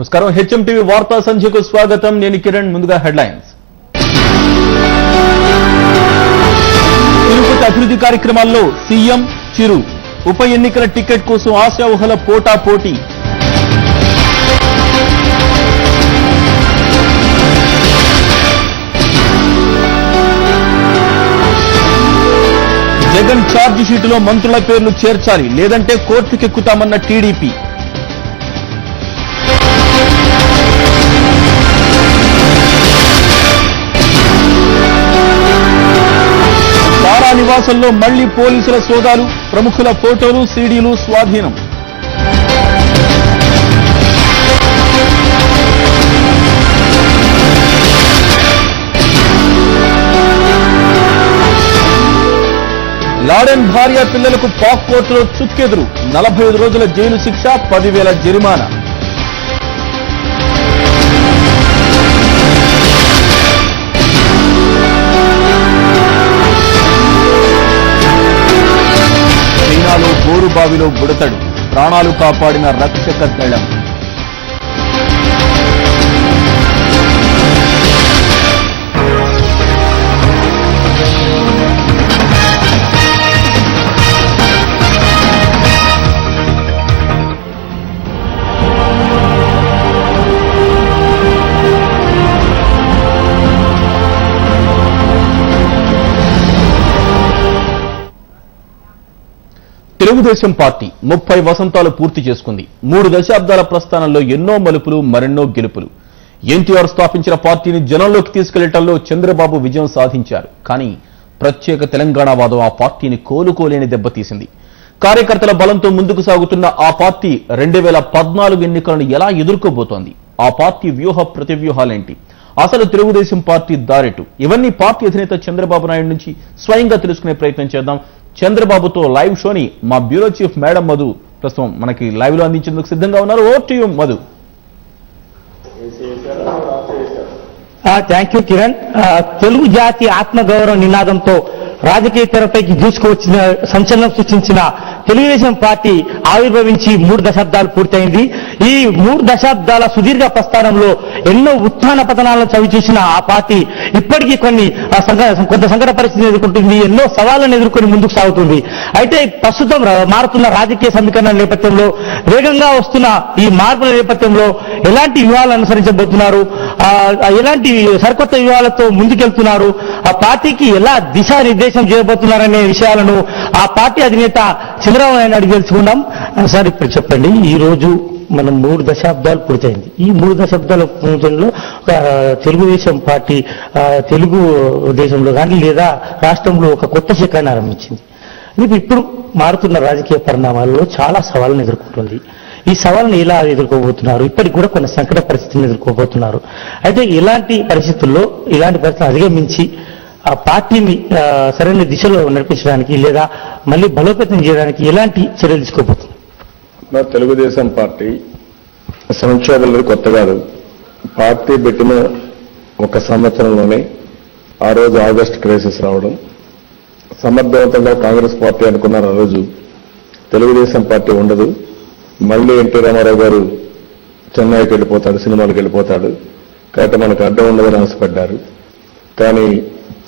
నమస్కారం HM TV వార్తా సంధ్యకు స్వాగతం. నేను కిరణ్. ముందుగా హెడ్లైన్స్. తిరుపతి అభివృద్ధి కార్యక్రమాల్లో సీఎం చిరు. ఉప ఎన్నికల టికెట్ కోసం ఆశావహుల పోటాపోటీ. జగన్ ఛార్జ్ షీటులో మంత్రుల పేర్లు చేర్చాలి, లేదంటే కోర్టుకెక్కుతామన్న టీడీపీ. నివాసంలో మళ్లీ పోలీసుల సోదాలు, ప్రముఖుల ఫోటోలు, సీడీలు స్వాధీనం. లాడెన్ భార్య పిల్లలకు పాక్ కోర్టులో చుక్కెదురు. 45 రోజుల జైలు శిక్ష, 10,000 జరిమానా. బోరుబావిలో బుడతడు, ప్రాణాలు కాపాడిన రక్షక దళం. తెలుగుదేశం పార్టీ 30 వసంతాలు పూర్తి చేసుకుంది. 3 దశాబ్దాల ప్రస్థానంలో ఎన్నో మలుపులు, మరెన్నో గెలుపులు. ఎన్టీఆర్ స్థాపించిన పార్టీని జనంలోకి తీసుకెళ్లటంలో చంద్రబాబు విజయం సాధించారు. కానీ ప్రత్యేక తెలంగాణ వాదం ఆ పార్టీని కోలుకోలేని దెబ్బతీసింది. కార్యకర్తల బలంతో ముందుకు సాగుతున్న ఆ పార్టీ 2014 ఎన్నికలను ఎలా ఎదుర్కోబోతోంది? ఆ పార్టీ వ్యూహ ప్రతివ్యూహాలేంటి? అసలు తెలుగుదేశం పార్టీ దారెటు? ఇవన్నీ పార్టీ అధినేత చంద్రబాబు నాయుడు నుంచి స్వయంగా తెలుసుకునే ప్రయత్నం చేద్దాం. చంద్రబాబుతో లైవ్ షోని మా బ్యూరో చీఫ్ మేడం మధు ప్రస్తుతం మనకి లైవ్ లో అందించేందుకు సిద్ధంగా ఉన్నారు. Over to you Madhu. Thank you Kiran. Telugu జాతి ఆత్మగౌరవ నినాదంతో రాజకీయ తెరపైకి దూసుకువచ్చిన, సంచలనం సృష్టించిన తెలుగుదేశం పార్టీ ఆవిర్భవించి 3 దశాబ్దాలు పూర్తయింది. ఈ 3 దశాబ్దాల సుదీర్ఘ ప్రస్థానంలో ఎన్నో ఉత్థాన పతనాలను చవిచూసిన ఆ పార్టీ ఇప్పటికీ కొంత సంకట పరిస్థితిని ఎదుర్కొంటుంది, ఎన్నో సవాళ్లను ఎదుర్కొని ముందుకు సాగుతుంది. అయితే ప్రస్తుతం మారుతున్న రాజకీయ సమీకరణ నేపథ్యంలో, వేగంగా వస్తున్న ఈ మార్పుల నేపథ్యంలో ఎలాంటి వ్యూహాలను అనుసరించబోతున్నారు, ఎలాంటి సరికొత్త వ్యూహాలతో ముందుకెళ్తున్నారు, ఆ పార్టీకి ఎలా దిశానిర్దేశం చేయబోతున్నారనే విషయాలను ఆ పార్టీ అధినేత చంద్రబాబు నాయుడు అడిగి తెలుసుకుందాం. సార్, ఇప్పుడు చెప్పండి, ఈ రోజు మనం 3 దశాబ్దాలు పూర్తయింది. ఈ 3 దశాబ్దాల పూర్తిలో తెలుగుదేశం పార్టీ తెలుగు దేశంలో కానీ లేదా రాష్ట్రంలో ఒక కొత్త శకాన్ని ఆరంభించింది. ఇప్పుడు మారుతున్న రాజకీయ పరిణామాల్లో చాలా సవాళ్ళను ఎదుర్కొంటుంది. ఈ సవాళ్ళను ఎలా ఎదుర్కోబోతున్నారు? ఇప్పటికి కూడా కొన్ని సంకట పరిస్థితులను ఎదుర్కోబోతున్నారు. అయితే ఇలాంటి పరిస్థితులను అధిగమించి ఆ పార్టీని సరైన దిశలో నడిపించడానికి లేదా మళ్ళీ బలోపేతం చేయడానికి ఎలాంటి చర్యలు తీసుకోబోతుంది? తెలుగుదేశం పార్టీ సంక్షోభంలో కొత్త కాదు. పార్టీ పెట్టిన 1 సంవత్సరంలోనే ఆ రోజు ఆగస్టు క్రైసిస్ రావడం, సమర్థవంతంగా కాంగ్రెస్ పార్టీ అనుకున్నారు. ఆ రోజు తెలుగుదేశం పార్టీ ఉండదు, మళ్ళీ ఎన్టీ రామారావు గారు చెన్నైకి వెళ్ళిపోతాడు, సినిమాలకు వెళ్ళిపోతాడు, కాబట్టి మనకు అడ్డం ఉండదని ఆశపడ్డారు. కానీ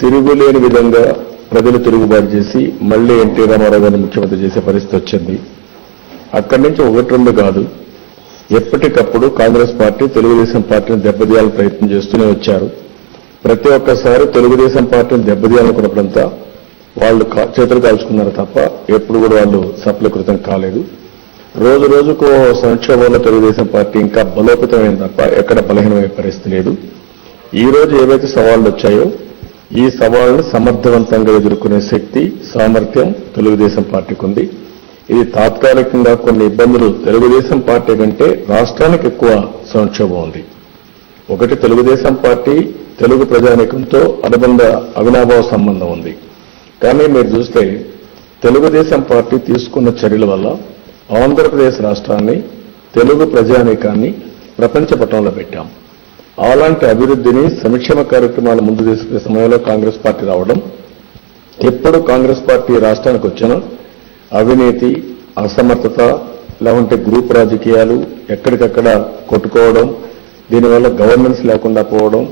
తిరుగులేని విధంగా ప్రజలు తిరుగుబాటు చేసి మళ్లీ ఎన్టీ రామారావు గారిని ముఖ్యమంత్రి చేసే పరిస్థితి వచ్చింది. అక్కడి నుంచి 1-2 కాదు, ఎప్పటికప్పుడు కాంగ్రెస్ పార్టీ తెలుగుదేశం పార్టీని దెబ్బతీయాలని ప్రయత్నం చేస్తూనే వచ్చారు. ప్రతి ఒక్కసారి తెలుగుదేశం పార్టీని దెబ్బతీయాలనుకున్నప్పుడంతా వాళ్ళు చేతులు కాల్చుకున్నారు తప్ప ఎప్పుడు కూడా వాళ్ళు సఫలీకృతం కాలేదు. రోజు రోజుకు సంక్షోభంలో తెలుగుదేశం పార్టీ ఇంకా బలోపేతమైంది తప్ప ఎక్కడ బలహీనమయ్యే పరిస్థితి లేదు. ఈ రోజు ఏవైతే సవాళ్లు వచ్చాయో ఈ సవాళ్లను సమర్థవంతంగా ఎదుర్కొనే శక్తి, సామర్థ్యం తెలుగుదేశం పార్టీకి ఉంది. ఇది తాత్కాలికంగా కొన్ని ఇబ్బందులు తెలుగుదేశం పార్టీ కంటే రాష్ట్రానికి ఎక్కువ సంక్షోభం ఉంది. ఒకటి, తెలుగుదేశం పార్టీ తెలుగు ప్రజానీకంతో అవినాభావ సంబంధం ఉంది. కానీ మీరు చూస్తే తెలుగుదేశం పార్టీ తీసుకున్న చర్యల వల్ల ఆంధ్రప్రదేశ్ రాష్ట్రాన్ని, తెలుగు ప్రజానీకాన్ని ప్రపంచ పటంలో పెట్టాం. అలాంటి అభివృద్ధిని, సంక్షేమ కార్యక్రమాల ముందు తీసుకునే సమయంలో కాంగ్రెస్ పార్టీ రావడం, ఎప్పుడు కాంగ్రెస్ పార్టీ రాష్ట్రానికి వచ్చినా అవినీతి, అసమర్థత, లేకుంటే గ్రూప్ రాజకీయాలు ఎక్కడికక్కడ కొట్టుకోవడం, దీనివల్ల గవర్నెన్స్ లేకుండా పోవడం,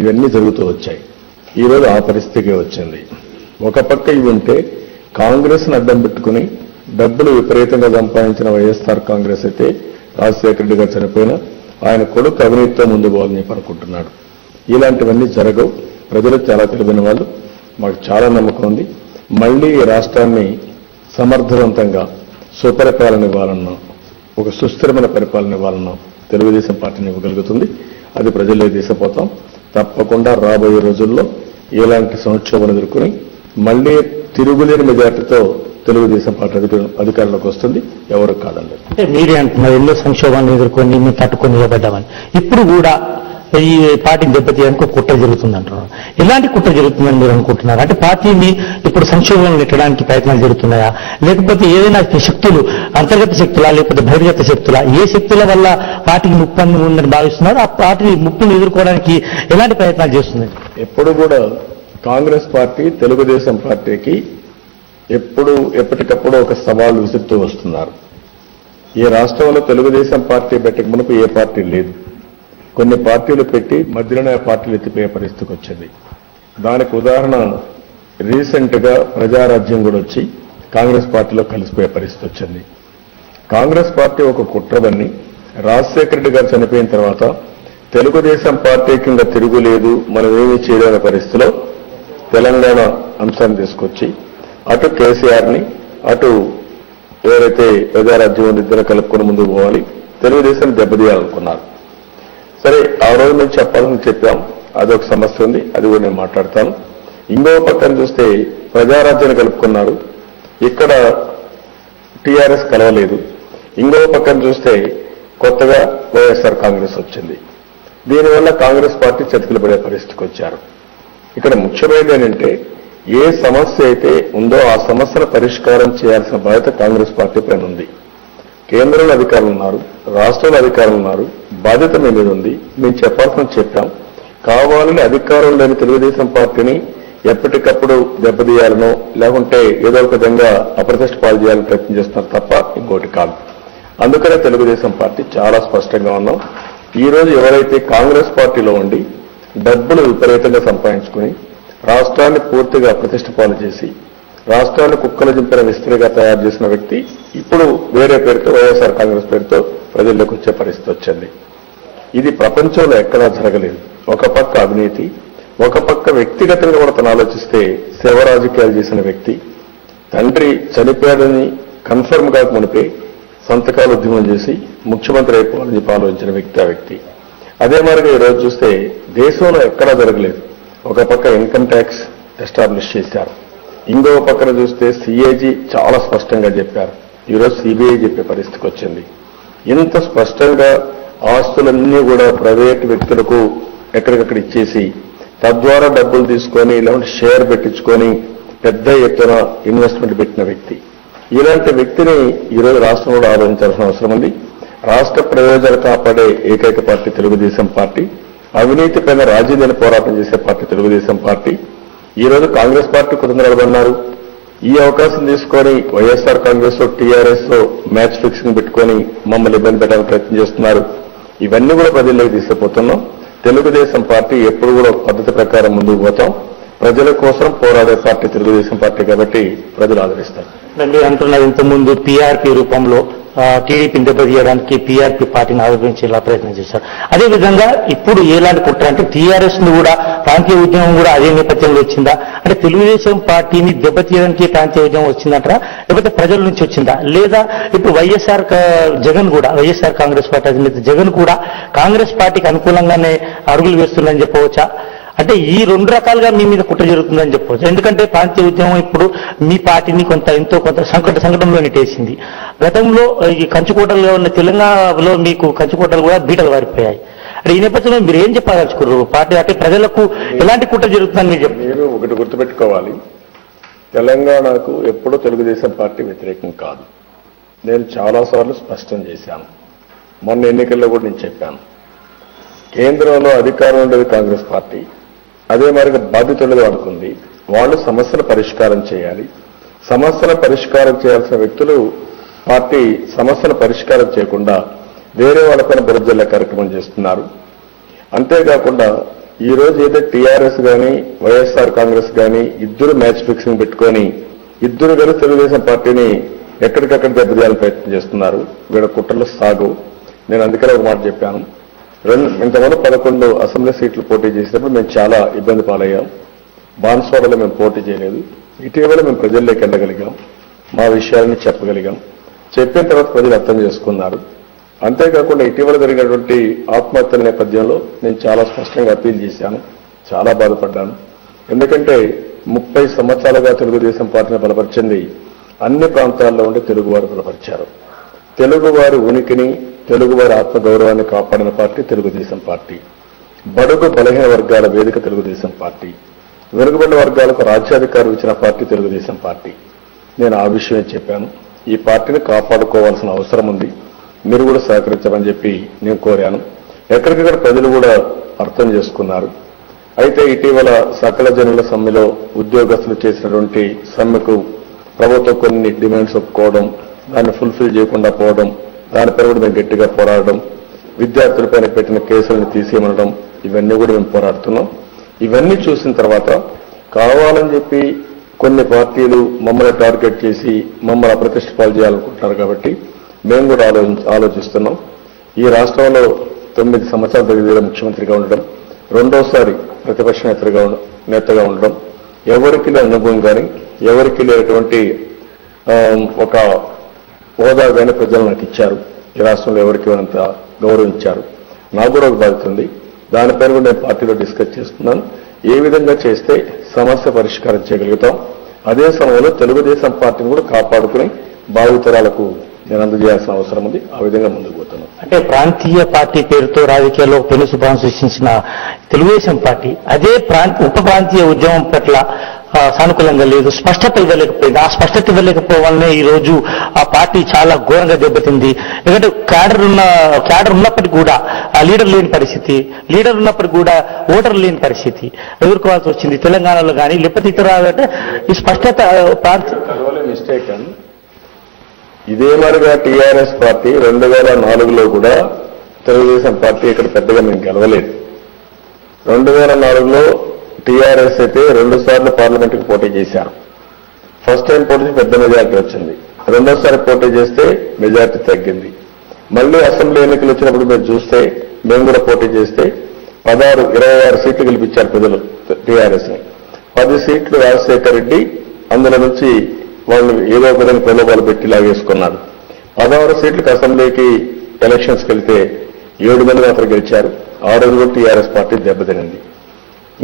ఇవన్నీ జరుగుతూ వచ్చాయి. ఈరోజు ఆ పరిస్థితికి వచ్చింది. ఒక పక్క ఇవి ఉంటే కాంగ్రెస్ను అడ్డం పెట్టుకుని డబ్బులు విపరీతంగా సంపాదించిన వైఎస్ఆర్ కాంగ్రెస్ అయితే రాజశేఖర రెడ్డి గారు చనిపోయినా ఆయన కొడుకు అవినీతితో ముందు పోవాలని చెప్పి అనుకుంటున్నాడు. ఇలాంటివన్నీ జరగవు. ప్రజలు చాలా తెలివైన వాళ్ళు, మాకు చాలా నమ్మకం ఉంది. మళ్లీ ఈ రాష్ట్రాన్ని సమర్థవంతంగా సుపరిపాలన ఇవ్వాలన్నా, ఒక సుస్థిరమైన పరిపాలన ఇవ్వాలన్నా తెలుగుదేశం పార్టీని ఇవ్వగలుగుతుంది. అది ప్రజల్లో తీసుకుపోతాం. తప్పకుండా రాబోయే రోజుల్లో ఇలాంటి సంక్షోభం ఎదుర్కొని మళ్లీ తిరుగులేని మెజార్టీతో తెలుగుదేశం పార్టీ అధికారంలోకి వస్తుంది. ఎవరు కాదండి. అంటే మీరే అంటున్నారు ఎన్నో సంక్షోభాన్ని ఎదుర్కొని మేము తట్టుకొని నిలబడ్డామని. ఇప్పుడు కూడా ఈ పార్టీని దెబ్బతీయడానికి ఒక కుట్ర జరుగుతుంది అంటున్నారు. ఎలాంటి కుట్ర జరుగుతుందని మీరు అనుకుంటున్నారు? అంటే పార్టీని ఇప్పుడు సంక్షోభంలో నెట్టడానికి ప్రయత్నాలు జరుగుతున్నాయా, లేకపోతే ఏదైనా శక్తులు, అంతర్గత శక్తులా లేకపోతే బహిర్గత శక్తులా, ఏ శక్తుల వల్ల పార్టీకి ముప్పు ఉందని భావిస్తున్నారు? ఆ పార్టీ ముప్పును ఎదుర్కోవడానికి ఎలాంటి ప్రయత్నాలు చేస్తుంది? ఎప్పుడు కూడా కాంగ్రెస్ పార్టీ తెలుగుదేశం పార్టీకి ఎప్పటికప్పుడు ఒక సవాల్ విసురుతూ వస్తున్నారు. ఈ రాష్ట్రంలో తెలుగుదేశం పార్టీ పెట్టక మునుపు ఏ పార్టీ లేదు. కొన్ని పార్టీలు పెట్టి మధ్యలోనే ఆ పార్టీలు ఎత్తిపోయే పరిస్థితికి వచ్చింది. దానికి ఉదాహరణ రీసెంట్ గా ప్రజారాజ్యం కూడా వచ్చి కాంగ్రెస్ పార్టీలో కలిసిపోయే పరిస్థితి వచ్చింది. కాంగ్రెస్ పార్టీ ఒక కుట్రవన్నీ రాజశేఖర రెడ్డి గారు చనిపోయిన తర్వాత తెలుగుదేశం పార్టీకి ఇంకా తిరుగులేదు, మనం ఏమీ చేయలేని పరిస్థితిలో తెలంగాణ అంశాన్ని తీసుకొచ్చి అటు కేసీఆర్ని అటు ఎవరైతే ప్రజారాజ్యం ఇద్దరు కలుపుకొని ముందుకు పోవాలి, తెలుగుదేశం దెబ్బతీయాలనుకున్నారు. సరే, ఆ రోజు మేము చెప్పాలని చెప్పాం. అదొక సమస్య ఉంది, అది కూడా నేను మాట్లాడతాను. ఇంకో పక్కన చూస్తే ప్రజారాజ్యాన్ని కలుపుకున్నారు, ఇక్కడ టీఆర్ఎస్ కలవలేదు. ఇంకో పక్కన చూస్తే కొత్తగా వైఎస్ఆర్ కాంగ్రెస్ వచ్చింది. దీనివల్ల కాంగ్రెస్ పార్టీ చతికిల పడే పరిస్థితికి వచ్చారు. ఇక్కడ ముఖ్యమైనది ఏంటంటే ఏ సమస్య అయితే ఉందో ఆ సమస్యను పరిష్కారం చేయాల్సిన బాధ్యత కాంగ్రెస్ పార్టీ పైన ఉంది. కేంద్రంలో అధికారులు ఉన్నారు, రాష్ట్రంలో అధికారులు ఉన్నారు, బాధ్యత మీ మీద ఉంది. మేము చెప్పాల్సిన చెప్పాం. కావాలని అధికారం లేని తెలుగుదేశం పార్టీని ఎప్పటికప్పుడు దెబ్బతీయాలనో లేకుంటే ఏదో ఒక విధంగా అప్రతిష్ట పాలు చేయాలని ప్రయత్నం చేస్తున్నారు తప్ప ఇంకోటి కాదు. అందుకనే తెలుగుదేశం పార్టీ చాలా స్పష్టంగా ఉన్నాం. ఈ రోజు ఎవరైతే కాంగ్రెస్ పార్టీలో ఉండి డబ్బులు విపరీతంగా సంపాదించుకుని రాష్ట్రాన్ని పూర్తిగా అప్రతిష్ట పాలు చేసి రాష్ట్రాన్ని కుక్కలు దింపిన విస్తరిగా తయారు చేసిన వ్యక్తి ఇప్పుడు వేరే పేరుతో వైఎస్ఆర్ కాంగ్రెస్ పేరుతో ప్రజల్లోకి వచ్చే పరిస్థితి వచ్చింది. ఇది ప్రపంచంలో ఎక్కడా జరగలేదు. ఒక పక్క అవినీతి, ఒక పక్క వ్యక్తిగతంగా కూడా తను ఆలోచిస్తే సేవ రాజకీయాలు చేసిన వ్యక్తి, తండ్రి చనిపోయాడని కన్ఫర్మ్ కాక మునిపే సంతకాలు ఉద్యమం చేసి ముఖ్యమంత్రి అయిపోవాలని చెప్పి ఆలోచించిన వ్యక్తి ఆ వ్యక్తి. అదే మాదిరిగా ఈరోజు చూస్తే దేశంలో ఎక్కడా జరగలేదు. ఒక పక్క ఇన్కమ్ ట్యాక్స్ ఎస్టాబ్లిష్ చేశారు, ఇంకో పక్కన చూస్తే సిఏజీ చాలా స్పష్టంగా చెప్పారు. ఈరోజు సిబిఐ చెప్పే పరిస్థితికి వచ్చింది. ఇంత స్పష్టంగా ఆస్తులన్నీ కూడా ప్రైవేట్ వ్యక్తులకు ఎక్కడికక్కడ ఇచ్చేసి తద్వారా డబ్బులు తీసుకొని ఇలాంటి షేర్ పెట్టించుకొని పెద్ద ఎత్తున ఇన్వెస్ట్మెంట్ పెట్టిన వ్యక్తి, ఇలాంటి వ్యక్తిని ఈరోజు రాష్ట్రంలో ఆలోచించాల్సిన అవసరం ఉంది. రాష్ట్ర ప్రయోజనాలు కాపాడే ఏకైక పార్టీ తెలుగుదేశం పార్టీ, అవినీతి పైన రాజీలేని పోరాటం చేసే పార్టీ తెలుగుదేశం పార్టీ. ఈ రోజు కాంగ్రెస్ పార్టీ కుటుంబ నిలబడినారు. ఈ అవకాశం తీసుకొని వైఎస్ఆర్ కాంగ్రెస్ లో టీఆర్ఎస్ లో మ్యాచ్ ఫిక్సింగ్ పెట్టుకొని మమ్మల్ని ఇబ్బంది పెట్టడానికి ప్రయత్నం చేస్తున్నారు. ఇవన్నీ కూడా ప్రజల్లోకి తీసుకుపోతున్నాం. తెలుగుదేశం పార్టీ ఎప్పుడు కూడా పద్ధతి ప్రకారం ముందుకు పోతాం. ప్రజల కోసం పోరాడే పార్టీ తెలుగుదేశం పార్టీ కాబట్టి ప్రజలు ఆదరిస్తారు. అంటున్నారు ఇంతకుముందు పీఆర్పీ రూపంలో టీడీపీని దెబ్బతీయడానికి పీఆర్పీ పార్టీని ఆవిర్భించేలా ప్రయత్నం చేశారు. అదేవిధంగా ఇప్పుడు ఎలాంటి కుట్ర అంటే టీఆర్ఎస్ ను కూడా ప్రాంతీయ ఉద్యమం కూడా అదే నేపథ్యంలో వచ్చిందా? అంటే తెలుగుదేశం పార్టీని దెబ్బతీయడానికి ప్రాంతీయ ఉద్యమం వచ్చిందంటారా, లేకపోతే ప్రజల నుంచి వచ్చిందా? లేదా ఇప్పుడు జగన్ కూడా వైఎస్ఆర్ కాంగ్రెస్ పార్టీ అధినేత జగన్ కూడా కాంగ్రెస్ పార్టీకి అనుకూలంగానే అడుగులు వేస్తుందని చెప్పవచ్చా? అంటే ఈ రెండు రకాలుగా మీ మీద కుట్ర జరుగుతుందని చెప్పవచ్చు. ఎందుకంటే ప్రాంతీయ ఉద్యమం ఇప్పుడు మీ పార్టీని ఎంతో కొంత సంకటంలో నెట్టేసింది. గతంలో ఈ కంచుకోటలుగా ఉన్న తెలంగాణలో మీకు కంచుకోటలు కూడా బీటలు వారిపోయాయి. అంటే ఈ నేపథ్యంలో మీరు ఏం చెప్పదలుచుకున్నారు? పార్టీ అంటే ప్రజలకు ఎలాంటి కుట్ర జరుగుతుందని మీరు చెప్పారు? మీరు ఒకటి గుర్తుపెట్టుకోవాలి, తెలంగాణకు ఎప్పుడూ తెలుగుదేశం పార్టీ వ్యతిరేకం కాదు. నేను చాలాసార్లు స్పష్టం చేశాను. మొన్న ఎన్నికల్లో కూడా నేను చెప్పాను. కేంద్రంలో అధికారం ఉండేది కాంగ్రెస్ పార్టీ, అదే మాదిరిగా బాధ్యతలు అనుకుంది. వాళ్ళు సమస్యల పరిష్కారం చేయాలి. సమస్యల పరిష్కారం చేయాల్సిన వ్యక్తులు పార్టీ సమస్యను పరిష్కారం చేయకుండా వేరే వాళ్ళపైన బురదజల్లే కార్యక్రమం చేస్తున్నారు. అంతేకాకుండా ఈ రోజు ఏదో టీఆర్ఎస్ కానీ వైఎస్ఆర్ కాంగ్రెస్ కానీ ఇద్దరు మ్యాచ్ ఫిక్సింగ్ పెట్టుకొని ఇద్దరు కలిసి తెలుగుదేశం పార్టీని ఎక్కడికక్కడ దెబ్బతీయాలని ప్రయత్నం చేస్తున్నారు. వీళ్ళ కుట్రలు సాగు. నేను అందుకనే ఒక మాట చెప్పాను. ఇంతవరకు 11 అసెంబ్లీ సీట్లు పోటీ చేసినప్పుడు మేము చాలా ఇబ్బంది పాలయ్యాం. బాన్స్వాడలో మేము పోటీ చేయలేదు. ఇటీవల మేము ప్రజల్లోకి వెళ్ళగలిగాం. మా విషయాలని చెప్పగలిగాం. చెప్పిన తర్వాత ప్రజలు అర్థం చేసుకున్నారు. అంతేకాకుండా ఇటీవల జరిగినటువంటి ఆత్మహత్యల నేపథ్యంలో నేను చాలా స్పష్టంగా అప్పీల్ చేశాను. చాలా బాధపడ్డాను. ఎందుకంటే 30 సంవత్సరాలుగా తెలుగుదేశం పార్టీని బలపరిచింది అన్ని ప్రాంతాల్లో ఉండి తెలుగువారు బలపరిచారు. తెలుగువారి ఉనికిని, తెలుగువారి ఆత్మగౌరవాన్ని కాపాడిన పార్టీ తెలుగుదేశం పార్టీ. బడుగు బలహీన వర్గాల వేదిక తెలుగుదేశం పార్టీ. వెనుకబడిన వర్గాలకు రాజ్యాధికారం ఇచ్చిన పార్టీ తెలుగుదేశం పార్టీ. నేను ఆ విషయమే చెప్పాను. ఈ పార్టీని కాపాడుకోవాల్సిన అవసరం ఉంది. మీరు కూడా సహకరించమని చెప్పి నేను కోరాను. ఎక్కడికక్కడ ప్రజలు కూడా అర్థం చేసుకున్నారు. అయితే ఇటీవల సకల జనుల సమ్మెలో ఉద్యోగస్తులు చేసినటువంటి సమ్మెకు ప్రభుత్వం కొన్ని డిమాండ్స్ ఒప్పుకోవడం, దాన్ని ఫుల్ఫిల్ చేయకుండా పోవడం, దానిపై కూడా మేము గట్టిగా పోరాడడం, విద్యార్థులపైన పెట్టిన కేసులను తీసేయమనడం, ఇవన్నీ కూడా మేము పోరాడుతున్నాం. ఇవన్నీ చూసిన తర్వాత కావాలని చెప్పి కొన్ని పార్టీలు మమ్మల్ని టార్గెట్ చేసి మమ్మల్ని అప్రతిష్ట పాలు చేయాలనుకుంటున్నారు. కాబట్టి మేము కూడా ఆలోచిస్తున్నాం. ఈ రాష్ట్రంలో 9 సంవత్సరాలు తెలుగుదేశం ముఖ్యమంత్రిగా ఉండడం, రెండోసారి ప్రతిపక్ష నేతగా ఉండడం, ఎవరికి లేని అనుభవం కానీ ఎవరికి లేనటువంటి ఒక హోదా కానీ ప్రజలు నాకు ఇచ్చారు. ఈ రాష్ట్రంలో ఎవరికి అంత గౌరవించారు. నాకు కూడా ఒక బాధ్యత ఉంది. దానిపైన కూడా నేను పార్టీలో డిస్కస్ చేస్తున్నాను. ఏ విధంగా చేస్తే సమస్య పరిష్కారం చేయగలుగుతాం, అదే సమయంలో తెలుగుదేశం పార్టీని కూడా కాపాడుకుని భావితరాలకు నేను అందజేయాల్సిన అవసరం ఉంది. ఆ విధంగా ముందుకు పోతున్నాను. అంటే ప్రాంతీయ పార్టీ పేరుతో రాజకీయాల్లో పెను శుభాన్ని సృష్టించిన తెలుగుదేశం పార్టీ అదే ఉప ప్రాంతీయ ఉద్యమం పట్ల సానుకూలంగా లేదు, స్పష్టత ఇవ్వలేకపోయింది. ఆ స్పష్టత ఇవ్వలేకపోవాలనే ఈ రోజు ఆ పార్టీ చాలా ఘోరంగా దెబ్బతింది. ఎందుకంటే క్యాడర్ ఉన్నప్పటికీ కూడా ఆ లీడర్ లేని పరిస్థితి, లీడర్ ఉన్నప్పటికీ కూడా ఓటర్ లేని పరిస్థితి ఎదుర్కోవాల్సి వచ్చింది తెలంగాణలో కానీ. లేకపోతే ఇతర అంటే ఈ స్పష్టత మిస్టేక్ అని ఇదే మరిగా టీఆర్ఎస్ పార్టీ 2004లో కూడా తెలుగుదేశం పార్టీ ఇక్కడ పెద్దగా మేము గెలవలేదు. 2004లో టీఆర్ఎస్ అయితే 2 సార్లు పార్లమెంటుకు పోటీ చేశారు. ఫస్ట్ టైం పోటీ పెద్ద మెజార్టీ వచ్చింది. రెండోసారి పోటీ చేస్తే మెజార్టీ తగ్గింది. మళ్ళీ అసెంబ్లీ ఎన్నికలు వచ్చినప్పుడు మీరు చూస్తే మేము కూడా పోటీ చేస్తే 26 సీట్లు గెలిపించారు ప్రజలు టీఆర్ఎస్ ని. 10 సీట్లు రాజశేఖర్ రెడ్డి అందులో నుంచి వాళ్ళు ఏదో ఒక విధంగా ప్రలోభాలు పెట్టి లాగేసుకున్నారు. 16 సీట్లకు అసెంబ్లీకి ఎలక్షన్స్కి వెళ్తే 7 మంది మాత్రం గెలిచారు. ఆ రోజు కూడా టీఆర్ఎస్ పార్టీ దెబ్బతినింది.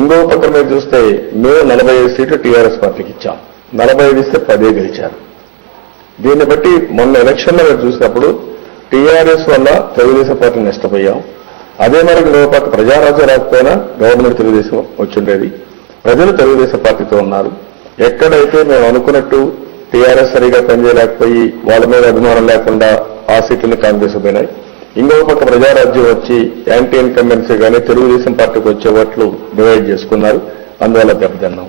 ఇంకో పక్కన మీరు చూస్తే మేము 45 సీట్లు టీఆర్ఎస్ పార్టీకి ఇచ్చాం. 45 ఇస్తే 10 గెలిచారు. దీన్ని బట్టి మొన్న ఎలక్షన్లో మీరు చూసినప్పుడు టీఆర్ఎస్ వల్ల తెలుగుదేశం పార్టీ నష్టపోయాం. అదే మరి ఇంకో పక్క ప్రజారాజ్యం రాకపోయినా గవర్నమెంట్ తెలుగుదేశం వచ్చిండేది. ప్రజలు తెలుగుదేశం పార్టీతో ఉన్నారు. ఎక్కడైతే మేము అనుకున్నట్టు టీఆర్ఎస్ సరిగా పనిచేయలేకపోయి వాళ్ళ మీద అభిమానం లేకుండా ఆ సీట్లని కాంగ్రెస్ పోయినాయి. ఇంకొక పక్క ప్రజారాజ్యం వచ్చి యాంటీ ఇన్కంబెన్సీ కానీ తెలుగుదేశం పార్టీకి వచ్చే ఓట్లు డివైడ్ చేసుకున్నారు. అందువల్ల దెబ్బతిన్నాం.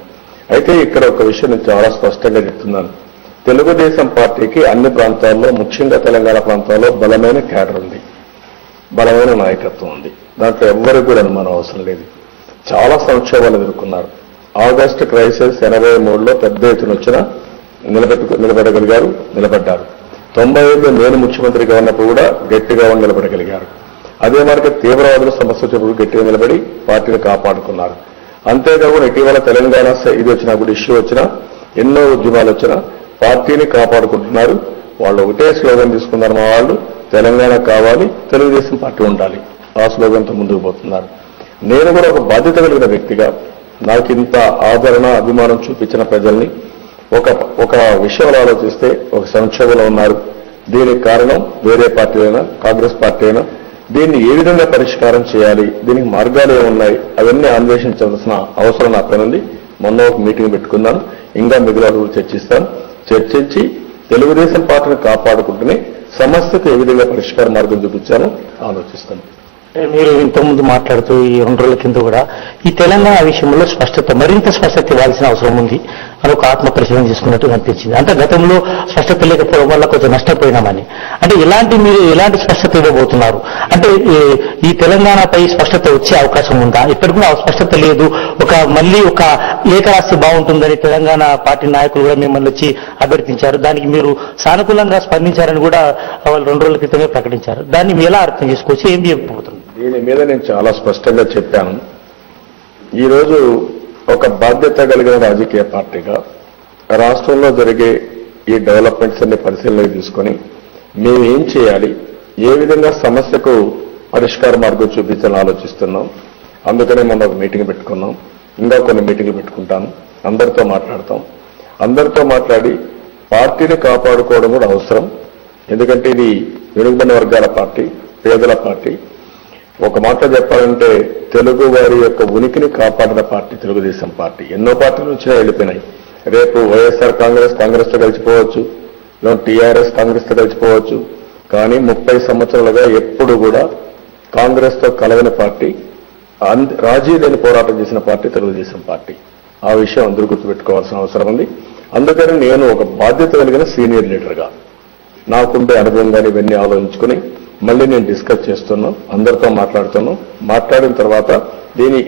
అయితే ఇక్కడ ఒక విషయం నేను చాలా స్పష్టంగా చెప్తున్నాను. తెలుగుదేశం పార్టీకి అన్ని ప్రాంతాల్లో, ముఖ్యంగా తెలంగాణ ప్రాంతాల్లో బలమైన క్యాడర్ ఉంది, బలమైన నాయకత్వం ఉంది. దాంట్లో ఎవ్వరికి కూడా అనుమానం అవసరం లేదు. చాలా సంక్షోభాలు ఎదుర్కొన్నారు. ఆగస్టు క్రైసిస్ 83లో పెద్ద ఎత్తున వచ్చిన నిలబడగలిగారు, నిలబడ్డారు. 95లో నేను ముఖ్యమంత్రిగా ఉన్నప్పుడు కూడా గట్టిగా నిలబడగలిగారు. అదే మార్గ తీవ్రవాదుల సమస్య వచ్చినప్పుడు గట్టిగా నిలబడి పార్టీని కాపాడుకున్నారు. అంతేకాకుండా ఇటీవల తెలంగాణ ఇది వచ్చినా కూడా ఇష్యూ వచ్చినా, ఎన్నో ఉద్యమాలు వచ్చినా పార్టీని కాపాడుకుంటున్నారు. వాళ్ళు ఒకటే స్లోగన్ తీసుకున్నారు, మా వాళ్ళు తెలంగాణ కావాలి, తెలుగుదేశం పార్టీ ఉండాలి. ఆ స్లోగన్తో ముందుకు పోతున్నారు. నేను కూడా ఒక బాధ్యత కలిగిన వ్యక్తిగా నాకు ఇంత ఆదరణ, అభిమానం చూపించిన ప్రజల్ని ఒక విషయంలో ఆలోచిస్తే ఒక సంక్షోభంలో ఉన్నారు. దీనికి కారణం వేరే పార్టీ అయినా, కాంగ్రెస్ పార్టీ అయినా, దీన్ని ఏ విధంగా పరిష్కారం చేయాలి, దీనికి మార్గాలు ఏమున్నాయి, అవన్నీ అన్వేషించాల్సిన అవసరం నా పైన ఉంది. మొన్న ఒక మీటింగ్ పెట్టుకున్నాను. ఇంకా మిగిలిన చర్చిస్తాను. చర్చించి తెలుగుదేశం పార్టీని కాపాడుకుంటూనే సమస్యకు ఏ విధంగా పరిష్కార మార్గం చూపించానో ఆలోచిస్తాను. మీరు ఇంతకుముందు మాట్లాడుతూ ఈ 2 రోజుల కింద కూడా ఈ తెలంగాణ విషయంలో మరింత స్పష్టత ఇవ్వాల్సిన అవసరం ఉంది. అని ఒక ఆత్మ పరిశీలన చేసుకున్నట్టు కనిపించింది. అంటే గతంలో స్పష్టత లేకపోవడం వల్ల కొంచెం నష్టపోయినామని. అంటే మీరు ఎలాంటి స్పష్టత ఇవ్వబోతున్నారు? అంటే ఈ తెలంగాణపై స్పష్టత వచ్చే అవకాశం ఉందా? ఇప్పటికి కూడా స్పష్టత లేదు. మళ్ళీ ఒక ఏకరాశి బాగుంటుందని తెలంగాణ పార్టీ నాయకులు కూడా మిమ్మల్ని వచ్చి అభ్యర్థించారు. దానికి మీరు సానుకూలంగా స్పందించారని కూడా వాళ్ళు 2 రోజుల క్రితమే ప్రకటించారు. దాన్ని మీరు ఎలా అర్థం చేసుకోవచ్చు? ఏం చెప్పబోతుంది? దీని మీద నేను చాలా స్పష్టంగా చెప్పాను. ఈరోజు ఒక బాధ్యత కలిగిన రాజకీయ పార్టీగా రాష్ట్రంలో జరిగే ఈ డెవలప్మెంట్స్ అన్ని పరిశీలనకు తీసుకొని మేము ఏం చేయాలి, ఏ విధంగా సమస్యకు పరిష్కార మార్గం చూపించాలని ఆలోచిస్తున్నాం. అందుకనే మొన్న ఒక మీటింగ్ పెట్టుకున్నాం. ఇంకా కొన్ని మీటింగ్లు పెట్టుకుంటాను. అందరితో మాట్లాడతాం. అందరితో మాట్లాడి పార్టీని కాపాడుకోవడం కూడా అవసరం. ఎందుకంటే ఇది వెనుకబడిన వర్గాల పార్టీ, పేదల పార్టీ. ఒక మాట చెప్పాలంటే తెలుగు వారి యొక్క ఉనికిని కాపాడిన పార్టీ తెలుగుదేశం పార్టీ. ఎన్నో పార్టీల నుంచి వెళ్ళిపోయినాయి. రేపు వైఎస్ఆర్ కాంగ్రెస్తో కలిసిపోవచ్చు, టీఆర్ఎస్ కాంగ్రెస్తో కలిసిపోవచ్చు. కానీ 30 సంవత్సరాలుగా ఎప్పుడు కూడా కాంగ్రెస్తో కలవని పార్టీ, రాజీ లేని పోరాటం చేసిన పార్టీ తెలుగుదేశం పార్టీ. ఆ విషయం అందరూ గుర్తుపెట్టుకోవాల్సిన అవసరం ఉంది. అందుకని నేను ఒక బాధ్యత కలిగిన సీనియర్ లీడర్గా నాకుండే అనుభవం కానీ ఇవన్నీ ఆలోచించుకుని మళ్ళీ నేను డిస్కస్ చేస్తున్నాం. అందరితో మాట్లాడుతున్నాం. మాట్లాడిన తర్వాత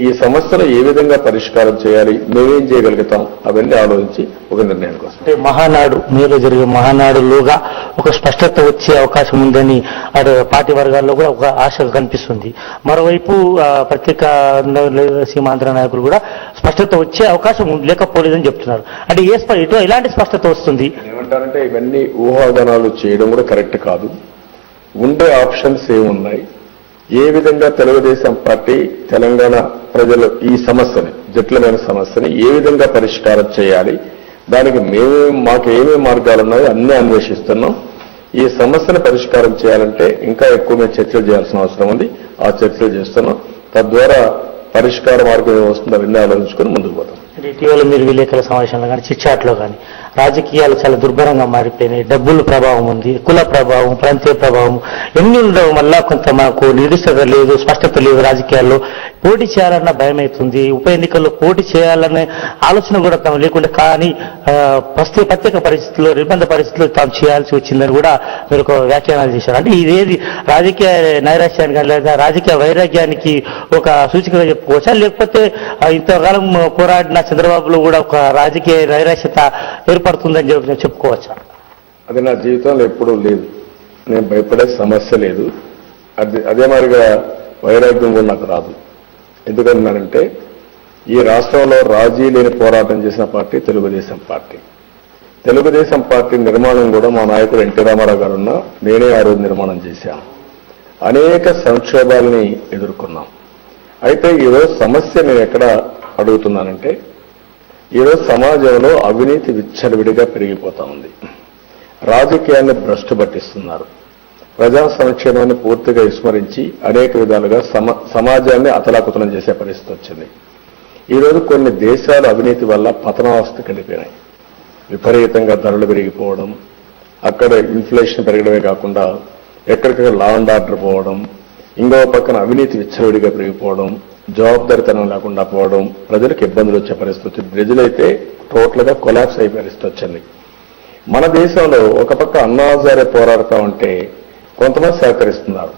ఈ సమస్యను ఏ విధంగా పరిష్కారం చేయాలి, మేమేం చేయగలుగుతాం అవన్నీ ఆలోచించి ఒక నిర్ణయానికి వస్తాం. అంటే మహానాడు మీరు జరిగే మహానాడులోగా ఒక స్పష్టత వచ్చే అవకాశం ఉందని అటు పార్టీ వర్గాల్లో కూడా ఒక ఆశ కనిపిస్తుంది. మరోవైపు ప్రత్యేక సీమాంధ్ర నాయకులు కూడా స్పష్టత వచ్చే అవకాశం లేకపోలేదని చెప్తున్నారు. అంటే ఎలాంటి స్పష్టత వస్తుంది? ఏమంటారంటే ఇవన్నీ ఊహాగానాలు చేయడం కూడా కరెక్ట్ కాదు. ఉండే ఆప్షన్స్ ఏమున్నాయి, ఏ విధంగా తెలుగుదేశం పార్టీ తెలంగాణ ప్రజలు ఈ సమస్యని, జటిలమైన సమస్యని ఏ విధంగా పరిష్కారం చేయాలి, దానికి మాకు ఏమేమి మార్గాలు ఉన్నాయో అన్నీ అన్వేషిస్తున్నాం. ఈ సమస్యను పరిష్కారం చేయాలంటే ఇంకా ఎక్కువ మేము చర్చలు చేయాల్సిన అవసరం ఉంది. ఆ చర్చలు చేస్తున్నాం. తద్వారా పరిష్కార మార్గం వస్తుందో అవన్నీ ఆలోచించుకొని ముందుకు పోతాం. ఇటీవల మీరు విలేకరుల సమావేశంలో కానీ చిట్చాట్లో కానీ రాజకీయాలు చాలా దుర్భరంగా మారిపోయినాయి. డబ్బుల ప్రభావం ఉంది, కుల ప్రభావం, ప్రాంతీయ ప్రభావం ఎన్ని ఉండడం వల్ల కొంత మనకు నిర్దిష్టత లేదు, స్పష్టత లేదు. రాజకీయాల్లో పోటీ చేయాలన్న భయం అవుతుంది. ఉప ఎన్నికల్లో పోటీ చేయాలనే ఆలోచన కూడా తాము లేకుండా, కానీ ప్రత్యేక పరిస్థితుల్లో, నిర్బంధ పరిస్థితుల్లో తాము చేయాల్సి వచ్చిందని కూడా మీరు ఒక వ్యాఖ్యానాలు చేశారు. అంటే ఇదేది రాజకీయ నైరాశ్యానికి లేదా రాజకీయ వైరాగ్యానికి ఒక సూచికగా చెప్పుకోవచ్చా? లేకపోతే ఇంతకాలం పోరాడిన చంద్రబాబులో కూడా ఒక రాజకీయ నైరాశ్యత ఏర్పడుతుందని చెప్పుకోవచ్చా? అది నా జీవితంలో ఎప్పుడూ లేదు. నేను భయపడే సమస్య లేదు. అదే మాదిరిగా వైరాగ్యం కూడా నాకు రాదు. ఎందుకంటున్నానంటే ఈ రాష్ట్రంలో రాజీ లేని పోరాటం చేసిన party Telugu Desam party. Telugu Desam party నిర్మాణం కూడా మా నాయకుడు ఎన్టీ రామారావు గారు ఉన్నా నేనే ఆ రోజు నిర్మాణం చేశాను. అనేక సంక్షోభాలని ఎదుర్కొన్నాం. అయితే ఈరోజు సమస్య నేను ఎక్కడ అడుగుతున్నానంటే, ఈరోజు సమాజంలో అవినీతి విచ్చలవిడిగా పెరిగిపోతా ఉంది. రాజకీయాన్ని భ్రష్టు పట్టిస్తున్నారు. ప్రజా సంక్షేమాన్ని పూర్తిగా విస్మరించి అనేక విధాలుగా సమాజాన్ని అతలాకుతలం చేసే పరిస్థితి వచ్చింది. ఈరోజు కొన్ని దేశాలు అవినీతి వల్ల పతనావస్థకు వెళ్ళిపోయినాయి. విపరీతంగా ధరలు పెరిగిపోవడం, అక్కడ ఇన్ఫ్లేషన్ పెరగడమే కాకుండా ఎక్కడికక్కడ లా అండ్ ఆర్డర్ పోవడం, ఇంకో పక్కన అవినీతి విచ్చలవిడిగా పెరిగిపోవడం, జవాబుదారితనం లేకుండా పోవడం, ప్రజలకు ఇబ్బందులు వచ్చే పరిస్థితి, ప్రజలైతే టోటల్గా కొలాప్స్ అయ్యే పరిస్థితి వచ్చింది. మన దేశంలో ఒక పక్క అన్నా హజారే పోరాడుతూ ఉంటే కొంతమంది సహకరిస్తున్నారు,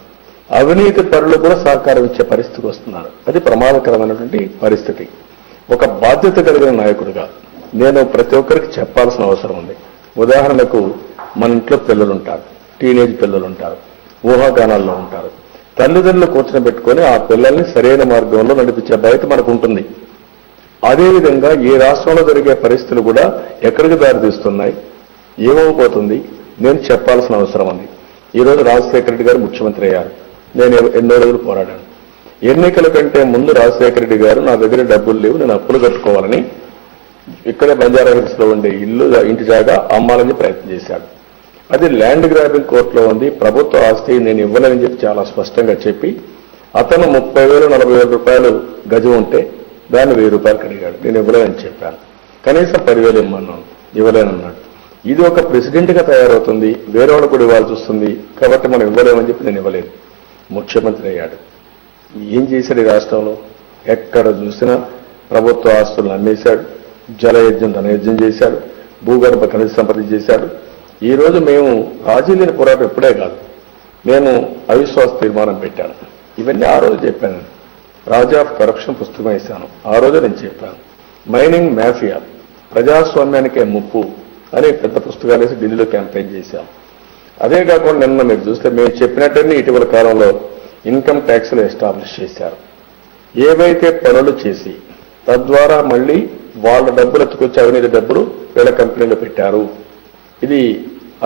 అవినీతి పరులు కూడా సహకారం ఇచ్చే పరిస్థితికి వస్తున్నారు. అది ప్రమాదకరమైనటువంటి పరిస్థితి. ఒక బాధ్యత కలిగిన నాయకుడిగా నేను ప్రతి ఒక్కరికి చెప్పాల్సిన అవసరం ఉంది. ఉదాహరణకు మన ఇంట్లో పిల్లలుంటారు, టీనేజ్ పిల్లలుంటారు, ఊహాగానాల్లో ఉంటారు. తల్లిదండ్రులు కూర్చొని పెట్టుకొని ఆ పిల్లల్ని సరైన మార్గంలో నడిపించే బాధ్యత మనకు ఉంటుంది. అదేవిధంగా ఈ రాష్ట్రంలో జరిగే పరిస్థితులు కూడా ఎక్కడికి దారితీస్తున్నాయి, ఏమవుపోతుంది నేను చెప్పాల్సిన అవసరం ఉంది. ఈరోజు రాజశేఖర రెడ్డి గారు ముఖ్యమంత్రి అయ్యారు. నేను ఎన్నో రోజులు పోరాడాను. ఎన్నికల కంటే ముందు రాజశేఖర రెడ్డి గారు నా దగ్గర డబ్బులు లేవు, నేను అప్పులు కట్టుకోవాలని ఇక్కడే బంజారా హిల్స్ లో ఉండే ఇంటి జాగా అమ్మాలని ప్రయత్నం చేశాడు. అది ల్యాండ్ గ్రాబింగ్ కోర్టులో ఉంది. ప్రభుత్వ ఆస్తి నేను ఇవ్వలేని చెప్పి చాలా స్పష్టంగా చెప్పి అతను 30,000 40,000 రూపాయలు గజం ఉంటే దాన్ని 1,000 రూపాయలు అడిగాడు. నేను ఇవ్వలేనని చెప్పాను. కనీసం 10,000 ఇమ్మన్నాను, ఇవ్వలేనన్నాడు. ఇది ఒక ప్రెసిడెంట్గా తయారవుతుంది, వేరే వాళ్ళు కూడా ఇవ్వాల్సి వస్తుంది కాబట్టి మనం ఇవ్వలేమని చెప్పి నేను ఇవ్వలేదు. ముఖ్యమంత్రి అయ్యాడు. ఏం చేశాడు ఈ రాష్ట్రంలో? ఎక్కడ చూసినా ప్రభుత్వ ఆస్తులను అమ్మేశాడు, జలయజ్ఞం ధనయజ్ఞం చేశాడు, భూగర్భ ఖనిజ సంపద చేశాడు. ఈ రోజు మేము రాజీ లేని పోరాటం ఎప్పుడే కాదు, నేను అవిశ్వాస తీర్మానం పెట్టాను. ఇవన్నీ ఆ రోజు చెప్పాను. రాజా ఆఫ్ కరప్షన్ పుస్తకం వేశాను, ఆ రోజు నేను చెప్పాను. మైనింగ్ మాఫియా ప్రజాస్వామ్యానికే ముప్పు అనే పెద్ద పుస్తకాలు వేసి ఢిల్లీలో క్యాంపెయిన్ చేశాం. అదే కాకుండా నిన్న మీరు చూస్తే మేము చెప్పినట్టన్నీ ఇటీవల కాలంలో ఇన్కమ్ ట్యాక్స్లు ఎస్టాబ్లిష్ చేశారు. ఏవైతే పనులు చేసి తద్వారా మళ్ళీ వాళ్ళ డబ్బులు ఎత్తుకొచ్చి అవినీతి డబ్బులు వీళ్ళ కంపెనీలో పెట్టారు, ఇది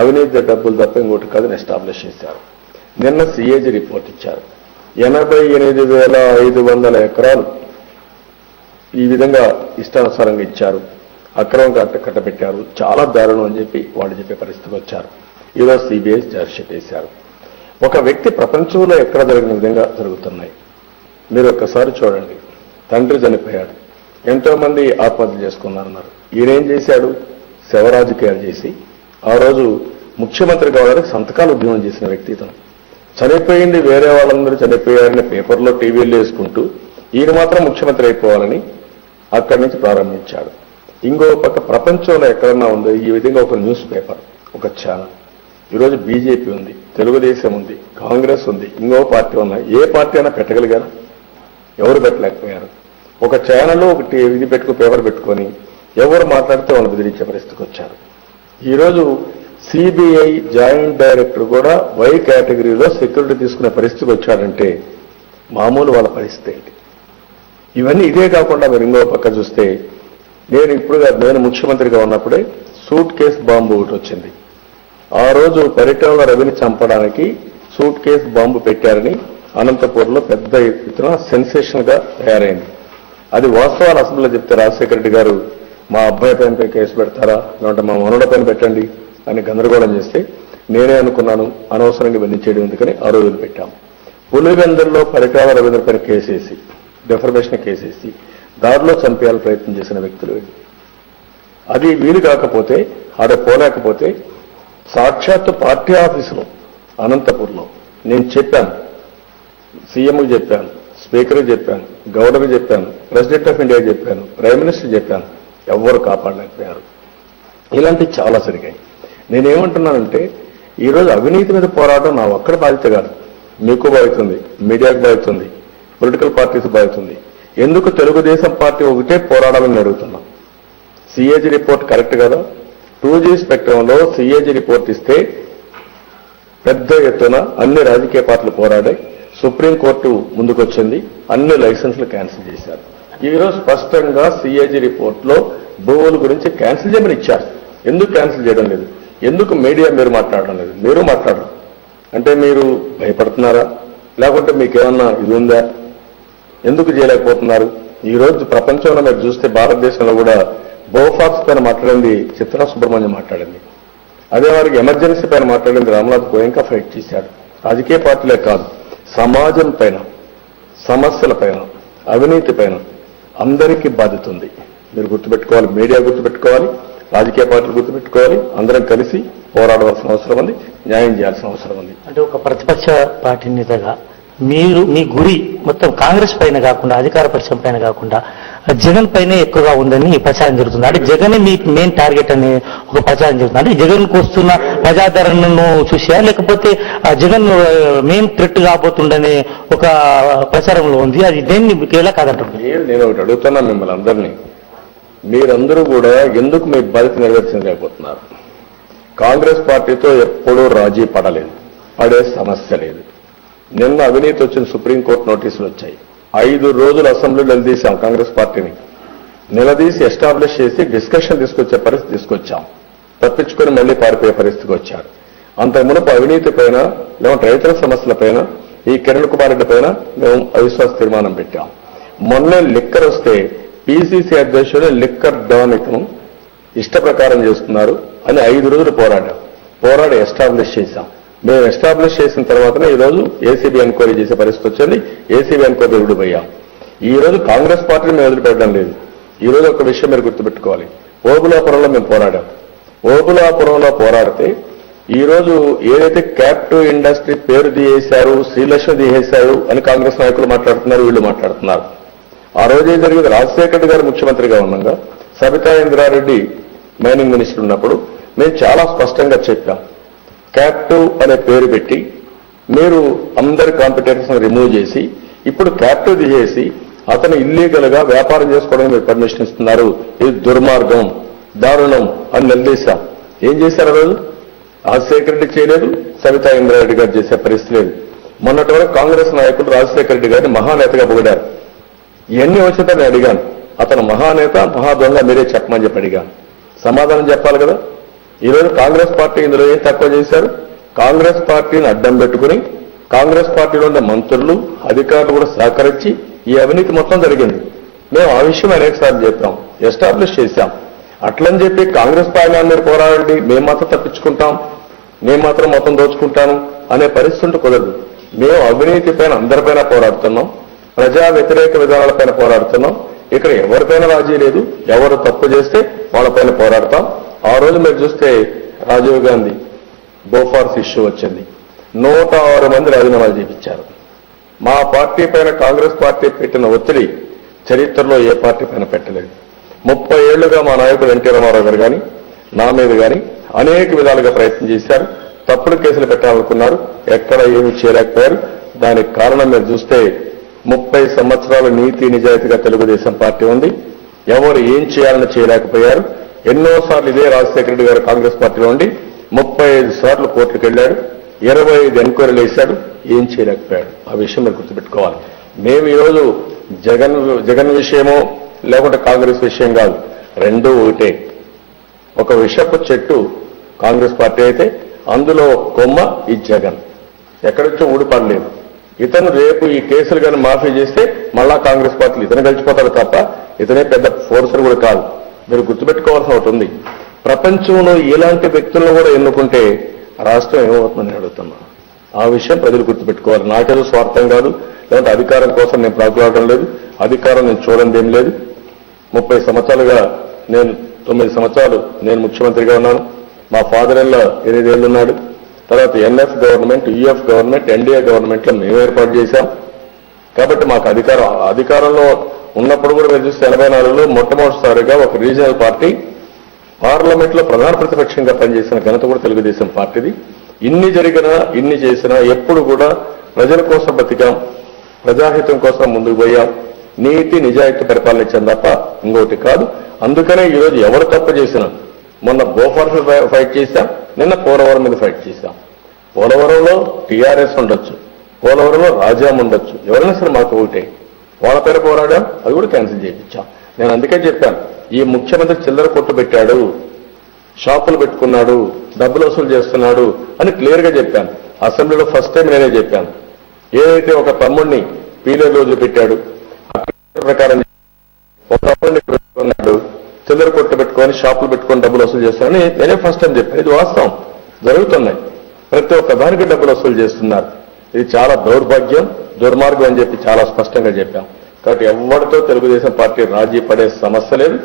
అవినీతి డబ్బులు తప్ప ఇంకోటి కాదని ఎస్టాబ్లిష్ చేశారు. నిన్న సిఏజీ రిపోర్ట్ ఇచ్చారు. 88,500 ఎకరాలు ఈ విధంగా ఇష్టానుసారంగా ఇచ్చారు, అక్రమంగా కట్టబెట్టారు, చాలా దారుణం అని చెప్పి వాళ్ళు చెప్పే పరిస్థితికి వచ్చారు. ఈరోజు సిబిఐ ఛార్జ్షీట్ వేశారు. ఒక వ్యక్తి ప్రపంచంలో ఎక్కడ జరిగిన విధంగా జరుగుతున్నాయి. మీరు ఒక్కసారి చూడండి, తండ్రి చనిపోయాడు, ఎంతో మంది ఆత్మహత్య చేసుకున్నారన్నారు. ఈయనేం చేశాడు? శవ రాజకీయాలు చేసి ఆ రోజు ముఖ్యమంత్రి కావడానికి సంతకాలు ఉద్యమం చేసిన వ్యక్తి ఇతను. చనిపోయింది వేరే వాళ్ళందరూ చనిపోయారని పేపర్లో టీవీల్లో వేసుకుంటూ ఈయన మాత్రం ముఖ్యమంత్రి అయిపోవాలని అక్కడి నుంచి ప్రారంభించాడు. ఇంకో పక్క ప్రపంచంలో ఎక్కడన్నా ఉందో ఈ విధంగా ఒక న్యూస్ పేపర్, ఒక ఛానల్. ఈరోజు బీజేపీ ఉంది, తెలుగుదేశం ఉంది, కాంగ్రెస్ ఉంది, ఇంకో పార్టీ ఉన్నాయి. ఏ పార్టీ అయినా పెట్టగలిగారు? ఎవరు పెట్టలేకపోయారు. ఒక ఛానల్లో ఒకటి ఇది పేపర్ పెట్టుకొని ఎవరు మాట్లాడితే వాళ్ళు బెదిరించే పరిస్థితికి వచ్చారు. ఈరోజు సిబిఐ జాయింట్ డైరెక్టర్ కూడా వై కేటగిరీలో సెక్యూరిటీ తీసుకునే పరిస్థితికి వచ్చాడంటే మామూలు వాళ్ళ పరిస్థితి ఏంటి? ఇవన్నీ ఇదే కాకుండా మీరు ఇంకో పక్క చూస్తే నేను ముఖ్యమంత్రిగా ఉన్నప్పుడే సూట్ కేస్ బాంబు ఒకటి వచ్చింది. ఆ రోజు పర్యటనలో రవిని చంపడానికి సూట్ కేస్ బాంబు పెట్టారని అనంతపూర్లో పెద్ద ఎత్తున సెన్సేషన్ గా తయారైంది. అది వాస్తవాలు అసెంబ్లీలో చెప్తే రాజశేఖర రెడ్డి గారు మా అబ్బాయి పైన కేసు పెడతారా, లేదంటే మా మనోడ పైన పెట్టండి అని గందరగోళం చేస్తే నేనే అనుకున్నాను అనవసరంగా ఇవన్నీ చేయడం ఎందుకని ఆ రోజులు పెట్టాం. పులివెందుల్లో పరిటాల రవీంద్ర పైన కేసేసి డెఫర్మేషన్ కేసేసి దారిలో చంపేయాలని ప్రయత్నం చేసిన వ్యక్తులు. అది వీలు కాకపోతే ఆడ పోలేకపోతే సాక్షాత్తు పార్టీ ఆఫీసులో అనంతపూర్లో నేను చెప్పాను, సీఎంకి చెప్పాను, స్పీకర్కి చెప్పాను, గవర్నర్కి చెప్పాను, ప్రెసిడెంట్ ఆఫ్ ఇండియాకి చెప్పాను, ప్రైమ్ మినిస్టర్ చెప్పాను, ఎవ్వరు కాపాడలేకపోయారు. ఇలాంటి చాలా జరిగాయి. నేనేమంటున్నానంటే ఈరోజు అవినీతి మీద పోరాటం నా ఒక్కడ బాధ్యత కాదు, మీకు బాధ్యత ఉంది, మీడియాకు బాధ్యత ఉంది, పొలిటికల్ పార్టీస్ బాధ్యత ఉంది. ఎందుకు తెలుగుదేశం పార్టీ ఒకటే పోరాడాలని అడుగుతున్నాం. సిఏజీ రిపోర్ట్ కరెక్ట్ కదా? 2G స్పెక్ట్రంలో సిఏజీ రిపోర్ట్ ఇస్తే పెద్ద ఎత్తున అన్ని రాజకీయ పార్టీలు పోరాడాయి. సుప్రీంకోర్టు ముందుకొచ్చింది, అన్ని లైసెన్సులు క్యాన్సిల్ చేశారు. ఈరోజు స్పష్టంగా సిఏజీ రిపోర్ట్ లో భూముల గురించి క్యాన్సిల్ చేయమని ఇచ్చారు. ఎందుకు క్యాన్సిల్ చేయడం లేదు? ఎందుకు మీడియా మీరు మాట్లాడడం లేదు? మీరు మాట్లాడరు అంటే మీరు భయపడుతున్నారా, లేకుంటే మీకేమన్నా ఇది ఉందా? ఎందుకు చేయలేకపోతున్నారు? ఈ రోజు ప్రపంచంలో మీరు చూస్తే భారతదేశంలో కూడా బోఫాక్స్ పైన మాట్లాడింది చిత్రా సుబ్రహ్మణ్యం మాట్లాడింది. అదే వారికి ఎమర్జెన్సీ పైన మాట్లాడింది రామ్నాథ్ గోయంకా ఫైట్ చేశాడు. రాజకీయ పార్టీలే కాదు, సమాజం పైన, సమస్యల పైన, అవినీతి పైన అందరికీ బాధ్యత ఉంది. మీరు గుర్తుపెట్టుకోవాలి, మీడియా గుర్తుపెట్టుకోవాలి, రాజకీయ పార్టీలు గుర్తుపెట్టుకోవాలి. అందరం కలిసి పోరాడవలసిన అవసరం ఉంది, న్యాయం చేయాల్సిన అవసరం ఉంది. అంటే ఒక ప్రతిపక్ష పార్టీ నేతగా మీ గురి మొత్తం కాంగ్రెస్ పైన కాకుండా, అధికార పక్షం పైన కాకుండా జగన్ పైనే ఎక్కువగా ఉందని ప్రచారం జరుగుతుంది. అంటే జగన్ మీ మెయిన్ టార్గెట్ అని ఒక ప్రచారం జరుగుతుంది. అంటే జగన్ కు వస్తున్న ప్రజాదరణను చూసా, లేకపోతే జగన్ మెయిన్ థ్రెట్ కాబోతుండనే ఒక ప్రచారంలో ఉంది. అది దేన్ని ఎలా కాదంటారు? నేను ఒకటి అడుగుతున్నా మిమ్మల్ని అందరినీ, మీరందరూ కూడా ఎందుకు మీ బాధ్యత నెరవేర్చలేకపోతున్నారు? కాంగ్రెస్ పార్టీతో ఎప్పుడూ రాజీ పడలేదు, పడే సమస్య లేదు. నిన్న అవినీతి వచ్చిన సుప్రీంకోర్టు నోటీసులు వచ్చాయి. 5 రోజులు అసెంబ్లీలో నిలదీశాం కాంగ్రెస్ పార్టీని. నిలదీసి ఎస్టాబ్లిష్ చేసి డిస్కషన్ తీసుకొచ్చే పరిస్థితి తీసుకొచ్చాం. తప్పించుకొని మళ్లీ పారిపోయే పరిస్థితికి వచ్చారు. అంతకు మునుపు అవినీతి పైన, లేదంటే రైతుల సమస్యల పైన, ఈ కిరణ్ కుమార్ రెడ్డి పైన మేము అవిశ్వాస తీర్మానం పెట్టాం. మొన్నే లిక్కర్ వస్తే పిసిసి అధ్యక్షుడు లిక్కర్ డాన్ ఇతను ఇష్ట ప్రకారం చేస్తున్నారు అని 5 రోజులు పోరాడి ఎస్టాబ్లిష్ చేశాం. మేము ఎస్టాబ్లిష్ చేసిన తర్వాతనే ఈరోజు ఏసీబీ ఎంక్వైరీ చేసే పరిస్థితి వచ్చింది. ఏసీబీ ఎంక్వైరీ విడిపోయాం. ఈ రోజు కాంగ్రెస్ పార్టీని మేము వదిలిపెట్టడం లేదు. ఈ రోజు ఒక విషయం మీరు గుర్తుపెట్టుకోవాలి, ఓబులాపురంలో మేము పోరాడాం. ఓబులాపురంలో పోరాడితే ఈ రోజు ఏదైతే క్యాప్టివ్ ఇండస్ట్రీ పేరు తీసేశారు, శ్రీలక్ష్మి తీసేశారు అని కాంగ్రెస్ నాయకులు మాట్లాడుతున్నారు, వీళ్ళు మాట్లాడుతున్నారు. ఆ రోజు ఏం జరిగింది? రాజశేఖర రెడ్డి గారు ముఖ్యమంత్రిగా ఉండగా సబితా ఇంద్రారెడ్డి మైనింగ్ మినిస్టర్ ఉన్నప్పుడు మేము చాలా స్పష్టంగా చెప్పాం. క్యాప్టివ్ అనే పేరు పెట్టి మీరు అందరి కాంపిటేటర్స్ రిమూవ్ చేసి ఇప్పుడు క్యాప్టివ్ తీసేసి అతను ఇల్లీగల్ గా వ్యాపారం చేసుకోవడానికి మీరు పర్మిషన్ ఇస్తున్నారు, ఇది దుర్మార్గం, దారుణం అని నిలదీశాం. ఏం చేశారు? రోజు రాజశేఖర రెడ్డి చేయలేదు, సబితా ఇంద్రారెడ్డి గారు చేసే పరిస్థితి లేదు. మొన్నటి వరకు కాంగ్రెస్ నాయకులు రాజశేఖర రెడ్డి గారిని మహానేతగా పొగిడారు. ఇవన్నీ వచ్చితే నేను అడిగాను, అతను మహానేత మహాదొంగ మీరే చెప్పమని చెప్పి అడిగాను. సమాధానం చెప్పాలి కదా. ఈరోజు కాంగ్రెస్ పార్టీ ఇందులో ఏం తక్కువ చేశారు? కాంగ్రెస్ పార్టీని అడ్డం పెట్టుకుని కాంగ్రెస్ పార్టీలో ఉన్న మంత్రులు అధికారులు కూడా సహకరించి ఈ అవినీతి మొత్తం జరిగింది. మేము ఆ విషయం అనేకసార్లు చెప్పాం, ఎస్టాబ్లిష్ చేశాం. అట్లని చెప్పి కాంగ్రెస్ పార్టీ అందరూ పోరాడండి, మేము మాత్రం తప్పించుకుంటాం, నేను మాత్రం మొత్తం దోచుకుంటాను అనే పరిస్థితి కుదరదు. మేము అవినీతి పైన అందరిపైన పోరాడుతున్నాం, ప్రజా వ్యతిరేక విధానాలపైన పోరాడుతున్నాం. ఇక్కడ ఎవరిపైన రాజీ లేదు, ఎవరు తప్పు చేస్తే వాళ్ళపైన పోరాడతాం. ఆ రోజు మీరు చూస్తే రాజీవ్ గాంధీ బోఫార్స్ ఇష్యూ వచ్చింది, 106 మంది రాజీనామాలు చేయించారు. మా పార్టీ పైన కాంగ్రెస్ పార్టీ పెట్టిన ఒత్తిడి చరిత్రలో ఏ పార్టీ పైన పెట్టలేదు. 30 ఏళ్లుగా మా నాయకుడు ఎన్టీ రామారావు గారు కానీ నా మీద కానీ అనేక విధాలుగా ప్రయత్నం చేశారు. తప్పుడు కేసులు పెట్టాలనుకున్నారు, ఎక్కడ ఏమి చేయలేకపోయారు. దానికి కారణం మీరు చూస్తే 30 సంవత్సరాలు నీతి నిజాయితీగా తెలుగుదేశం పార్టీ ఉంది. ఎవరు ఏం చేయాలని చేయలేకపోయారు. ఎన్నోసార్లు ఇదే రాజశేఖర రెడ్డి గారు కాంగ్రెస్ పార్టీలో ఉండి 35 సార్లు కోర్టుకు వెళ్ళాడు, 25 ఎంక్వైరీలు వేశాడు, ఏం చేయలేకపోయాడు. ఆ విషయం మీరు గుర్తుపెట్టుకోవాలి. మేము ఈరోజు జగన్ విషయమో లేకుంటే కాంగ్రెస్ విషయం కాదు, రెండూ ఒకటే. ఒక విషపు చెట్టు కాంగ్రెస్ పార్టీ అయితే అందులో కొమ్మ ఈ జగన్, ఎక్కడొచ్చో ఊడిపడలేదు. ఇతను రేపు ఈ కేసులు కానీ మాఫీ చేస్తే మళ్ళా కాంగ్రెస్ పార్టీలు ఇతను గెలిచిపోతాడు తప్ప ఇతనే పెద్ద ఫోర్సర్ కూడా కాదు. మీరు గుర్తుపెట్టుకోవాల్సిన ఒకటి ఉంది, ప్రపంచంలో ఇలాంటి వ్యక్తులను కూడా ఎన్నుకుంటే రాష్ట్రం ఏమవుతుందని అడుగుతున్నా. ఆ విషయం ప్రజలు గుర్తుపెట్టుకోవాలి. నాకేదో స్వార్థం కాదు, లేదంటే అధికారం కోసం నేను ప్రాకులాడడం లేదు, అధికారం నేను చూడండి ఏం లేదు. 30 సంవత్సరాలుగా నేను 9 సంవత్సరాలు నేను ముఖ్యమంత్రిగా ఉన్నాను. మా ఫాదర్ ఇన్ లా 8 ఏళ్ళు ఉన్నాడు. తర్వాత NF government, UF government, NDA government లో మేము ఏర్పాటు చేశాం. కాబట్టి మాకు అధికారంలో ఉన్నప్పుడు కూడా మీరు చూస్తే 84లో మొట్టమొదటిసారిగా ఒక రీజనల్ పార్టీ పార్లమెంట్ లో ప్రధాన ప్రతిపక్షంగా పనిచేసిన ఘనత కూడా తెలుగుదేశం పార్టీది. ఇన్ని జరిగినా ఇన్ని చేసినా ఎప్పుడు కూడా ప్రజల కోసం బతికాం, ప్రజాహితం కోసం ముందుకు పోయాం, నీతి నిజాయితీ పరిపాలన ఇచ్చాం తప్ప ఇంకోటి కాదు. అందుకనే ఈరోజు ఎవరు తప్పు చేసినా, మొన్న బోఫార్స్ ఫైట్ చేశాం, నిన్న పోలవరం మీద ఫైట్ చేశాం. పోలవరంలో టీఆర్ఎస్ ఉండొచ్చు, పోలవరంలో రాజాం ఉండొచ్చు, ఎవరైనా సరే మాకు ఒకటే. వాళ్ళ పేరు పోరాడాం, అది కూడా క్యాన్సిల్ చేయించాం. నేను అందుకే చెప్పాను, ఈ ముఖ్యమంత్రి చిల్లర కొట్టు పెట్టాడు, షాపులు పెట్టుకున్నాడు, డబ్బులు వసూలు చేస్తున్నాడు అని క్లియర్ గా చెప్పాను. అసెంబ్లీలో ఫస్ట్ టైం నేనే చెప్పాను. ఏదైతే ఒక తమ్ముడిని పీలేరు రోజు పెట్టాడు, ప్రకారం ఒక తమ్ముడిని పెట్టుకున్నాడు, చిల్లర కొట్టు పెట్టుకొని షాపులు పెట్టుకొని డబ్బులు వసూలు చేస్తానని నేనే ఫస్ట్ టైం చెప్పాను. ఇది వాస్తవం, జరుగుతున్నాయి. ప్రతి ఒక్క దానికి డబ్బులు వసూలు చేస్తున్నారు. ఇది చాలా దౌర్భాగ్యం, దుర్మార్గం అని చెప్పి చాలా స్పష్టంగా చెప్పాం. కాబట్టి ఎవరితో తెలుగుదేశం పార్టీ రాజీ పడే సమస్య లేదు.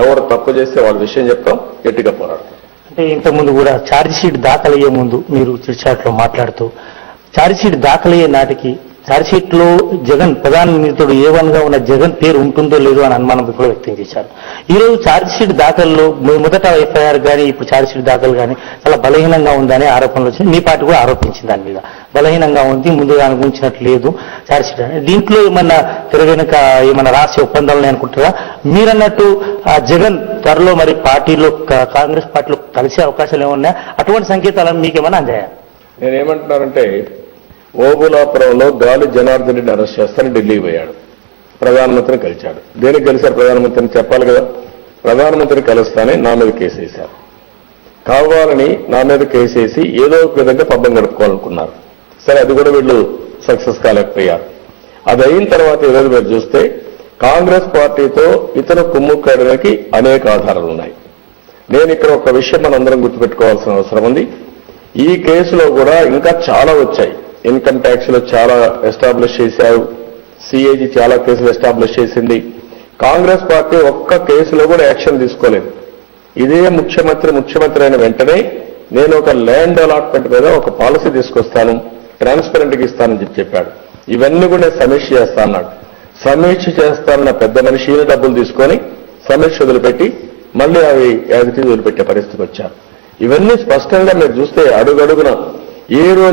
ఎవరు తప్పు చేస్తే వాళ్ళ విషయం చెప్తాం, గట్టిగా పోరాడతాం. అంటే ఇంతకుముందు కూడా ఛార్జ్ షీట్ దాఖలయ్యే ముందు మీరు చిట్చాట్లో మాట్లాడుతూ ఛార్జ్ షీట్ దాఖలయ్యే నాటికి ఛార్జ్ షీట్ లో జగన్ ప్రధాన నిందితుడు A1గా ఉన్న జగన్ పేరు ఉంటుందో లేదో అని అనుమానం కూడా వ్యక్తం చేశారు. ఈ రోజు ఛార్జ్ షీట్ దాఖల్లో మొదట FIR కానీ ఇప్పుడు ఛార్జ్ షీట్ దాఖలు కానీ చాలా బలహీనంగా ఉందని ఆరోపణలు వచ్చినాయి. మీ పార్టీ కూడా ఆరోపించింది దాని మీద. బలహీనంగా ఉంది, ముందుగా అనుభవించినట్లు లేదు ఛార్జ్ షీట్. దీంట్లో ఏమన్నా తెరవెనుక ఏమన్నా రహస్య ఒప్పందాలని అనుకుంటారా? మీరన్నట్టు జగన్ త్వరలో మరి పార్టీలో కాంగ్రెస్ పార్టీలో కలిసే అవకాశాలు ఏమన్నా, అటువంటి సంకేతాలను మీకేమన్నా అందాయా? నేనేమంటున్నానంటే, ఓబులాపురంలో గాలి జనార్దన్ రెడ్డి అరెస్ట్ చేస్తానని ఢిల్లీకి పోయాడు, ప్రధానమంత్రిని కలిశాడు. దేనికి కలిశారు? ప్రధానమంత్రిని చెప్పాలి కదా. ప్రధానమంత్రిని కలుస్తానే నా మీద కేసు వేశారు. కావాలని నా మీద కేసు వేసి ఏదో ఒక విధంగా పబ్బం గడుపుకోవాలనుకున్నారు. సరే, అది కూడా వీళ్ళు సక్సెస్ కాలేకపోయారు. అది అయిన తర్వాత ఈరోజు మీరు చూస్తే కాంగ్రెస్ పార్టీతో ఇతను కుమ్ముక్కడానికి అనేక ఆధారాలు ఉన్నాయి. నేను ఇక్కడ ఒక విషయం మనందరం గుర్తుపెట్టుకోవాల్సిన అవసరం ఉంది. ఈ కేసులో కూడా ఇంకా చాలా వచ్చాయి. ఇన్కమ్ ట్యాక్స్ లో చాలా ఎస్టాబ్లిష్ చేశారు, సిఏజీ చాలా కేసులు ఎస్టాబ్లిష్ చేసింది. కాంగ్రెస్ పార్టీ ఒక్క కేసులో కూడా యాక్షన్ తీసుకోలేదు. ఇదే ముఖ్యమంత్రి అయిన వెంటనే నేను ఒక ల్యాండ్ అలాట్మెంట్ మీద ఒక పాలసీ తీసుకొస్తాను, ట్రాన్స్పరెంట్ గా ఇస్తానని చెప్పాడు. ఇవన్నీ కూడా నేను సమీక్ష చేస్తా అన్నాడు. సమీక్ష చేస్తానన్న పెద్ద మనిషి డబ్బులు తీసుకొని సమీక్ష వదిలిపెట్టి మళ్ళీ అవి యాజిటీ వదిలిపెట్టే పరిస్థితికి వచ్చారు. ఇవన్నీ స్పష్టంగా మీరు చూస్తే అడుగడుగున ఏ రోజు